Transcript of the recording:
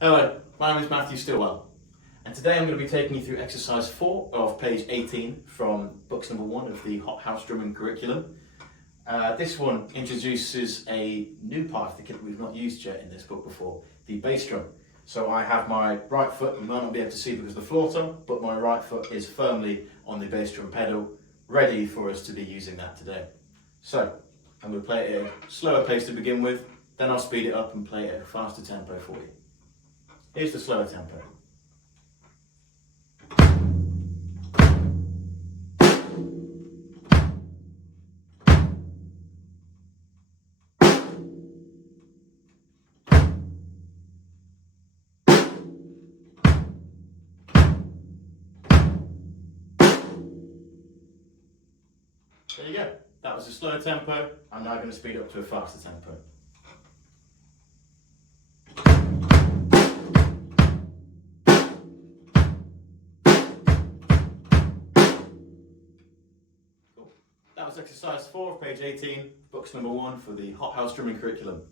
Hello, my name is Matthew Stillwell, and today I'm going to be taking you through exercise 4 of page 18 from books number 1 of the Hot House Drumming curriculum. This one introduces a new part of the kit that we've not used yet in this book before, the bass drum. So I have my right foot, you might not be able to see because the floor's on, but my right foot is firmly on the bass drum pedal, ready for us to be using that today. So I'm going to play it at a slower pace to begin with, then I'll speed it up and play it at a faster tempo for you. Here's the slower tempo. There you go. That was the slower tempo. I'm now going to speed up to a faster tempo. That was exercise 4 of page 18, books number 1 for the Hot House Drumming curriculum.